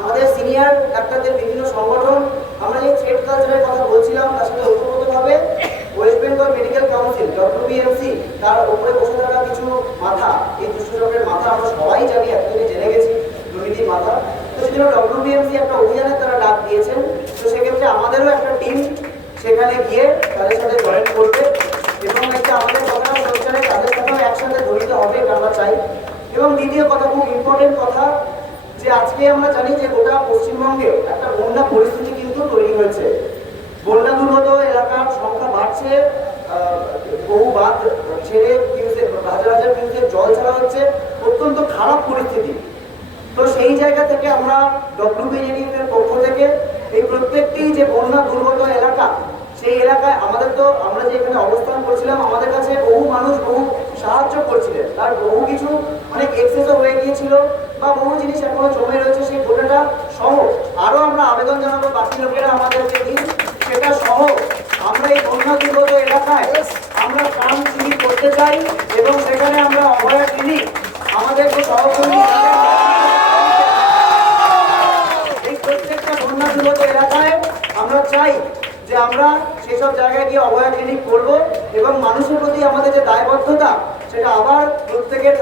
আমাদের সিনিয়র ডাক্তারদের বিভিন্ন সংগঠন, আমরা যে থ্রেড কালচারের কথা বলছিলাম, তার সাথে ওতপ্রোতভাবে West Bengal Medical Council WBMC তার উপরে বসে থাকা কিছু মাথা, এই দুষ্টচক্রের মাথা আমরা সবাই জানি এতদিনে জেনে গেছি, দুর্নীতির মাথা। তো সেজন্য ডব্লিউবিএমসি একটা অভিযানের তারা ডাক দিয়েছেন। তো সেক্ষেত্রে আমাদেরও একটা টিম সেখানে গিয়ে তাদের সাথে জয়েন করবে এবং একটা আমাদের কথা সরকারে তাদের সাথেও একসাথে জড়িত হবে আমরা চাই। এবং দ্বিতীয় কথা, খুব ইম্পর্টেন্ট কথা যে আজকে আমরা জানি যে গোটা পশ্চিমবঙ্গে একটা বন্যা পরিস্থিতি কিন্তু তৈরি হয়েছে। বন্যা দুর্গত এলাকার সংখ্যা বাড়ছে বহু বাঁধ ছেড়ে ফিউজে হাজার হাজার ফিউজে জল ছাড়া হচ্ছে, অত্যন্ত খারাপ পরিস্থিতি। তো সেই জায়গা থেকে আমরা ডব্লিউবিএনএফ এর পক্ষ থেকে এই প্রত্যেকটি যে বন্যা দুর্গত এলাকা, সেই এলাকায় আমাদের তো আমরা যে এখানে অবস্থান করছিলাম, আমাদের কাছে বহু মানুষ বহু সাহায্য করছিলেন। তার বহু কিছু অনেক এক্সেসও হয়ে গিয়েছিল বা বহু জিনিস এখনও জমে রয়েছে সেই গোটাটা সহ আরও আমরা আবেদন জানাব বাকি লোকেরা আমাদেরকে দিন। সেটা সহ, আমরা এই বন্যা দুর্গত এলাকায় আমরা প্রাণ ক্লিনিক করতে চাই এবং সেখানে আমরা অভয়া ক্লিনিক, আমাদের যে সহকর্মী এই প্রত্যেকটা বন্যা দুর্গত এলাকায় আমরা চাই যে আমরা সেসব জায়গায় গিয়ে অভয়া ক্লিনিক করব এবং মানুষের প্রতি আমাদের যে দায়বদ্ধতা, সেটা আবার প্রত্যেকের